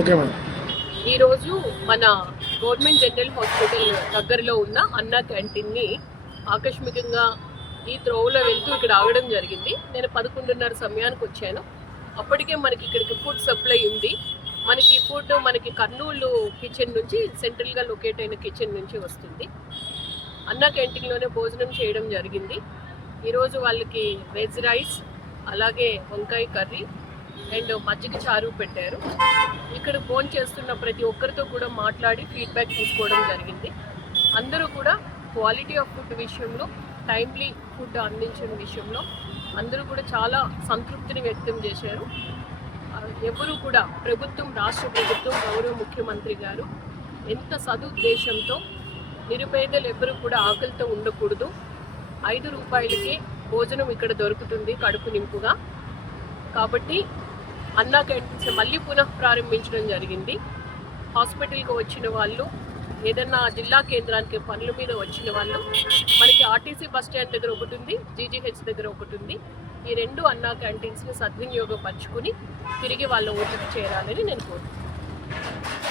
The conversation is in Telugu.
Okay madam. ఈరోజు మన గవర్నమెంట్ జనరల్ హాస్పిటల్ దగ్గరలో ఉన్న అన్నా క్యాంటీన్ని ఆకస్మికంగా ఈ త్రోవలో వెళ్తూ ఇక్కడ ఆగడం జరిగింది. నేను 11:30 సమయానికి వచ్చాను. అప్పటికే మనకి ఇక్కడికి ఫుడ్ సప్లై ఉంది. మనకి ఫుడ్ మనకి కర్నూలు కిచెన్ నుంచి సెంట్రల్గా లొకేట్ అయిన కిచెన్ నుంచి వస్తుంది. అన్నా క్యాంటీన్లోనే భోజనం చేయడం జరిగింది. ఈరోజు వాళ్ళకి వెజ్ రైస్, అలాగే వంకాయ కర్రీ అండ్ మజ్జిగ చారు పెట్టారు. ఇక్కడ ఫోన్ చేస్తున్న ప్రతి ఒక్కరితో కూడా మాట్లాడి ఫీడ్బ్యాక్ తీసుకోవడం జరిగింది. అందరూ కూడా క్వాలిటీ ఆఫ్ ఫుడ్ విషయంలో, టైమ్లీ ఫుడ్ అందించిన విషయంలో అందరూ కూడా చాలా సంతృప్తిని వ్యక్తం చేశారు. ఎవరు కూడా ప్రభుత్వం, రాష్ట్ర ప్రభుత్వం, గౌరవ ముఖ్యమంత్రి గారు ఎంత సదుద్దేశంతో నిరుపేదలు ఎవరు కూడా ఆకలితో ఉండకూడదు, 5 రూపాయలకే భోజనం ఇక్కడ దొరుకుతుంది కడుపు నింపుగా. కాబట్టి అన్నా క్యాంటీన్స్ మళ్ళీ పునః ప్రారంభించడం జరిగింది. హాస్పిటల్కి వచ్చిన వాళ్ళు, ఏదన్నా జిల్లా కేంద్రానికి పనుల మీద వచ్చిన వాళ్ళు, మనకి ఆర్టీసీ బస్ స్టాండ్ దగ్గర ఒకటి ఉంది, జీజీహెచ్ దగ్గర ఒకటి ఉంది. ఈ 2 అన్నా క్యాంటీన్స్ని సద్వినియోగపరచుకుని తిరిగి వాళ్ళ ఊళ్ళకి చేరాలని నేను కోరుతున్నాను.